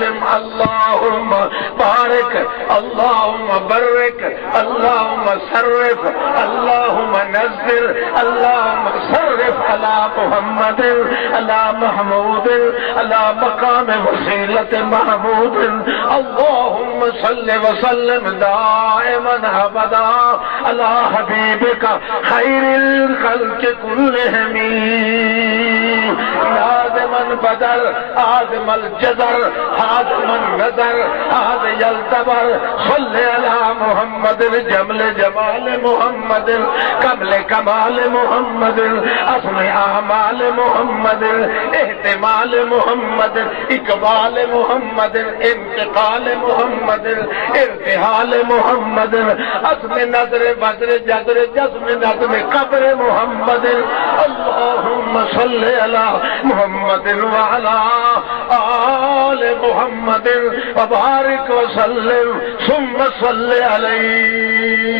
وسلم اللهم بارك اللهم برك اللهم صرف اللهم نزل اللهم صرف على محمد على محمود على مقام وسيلة محمود اللهم صل وسلم دائما ابدا على حبيبك خير الخلق كلهم آدم بدر آدم الجزر آدم النظر آدم يلتبر صل على محمد جمل جمال محمد کمل کمال محمد اصل اعمال محمد احتمال محمد اقبال محمد انتقال محمد ارتحال محمد اصل نظر بدر جدر جسم نظم قبر محمد اللهم صل على محمد وعلى آل محمد وبارك وسلم ثم صل عليه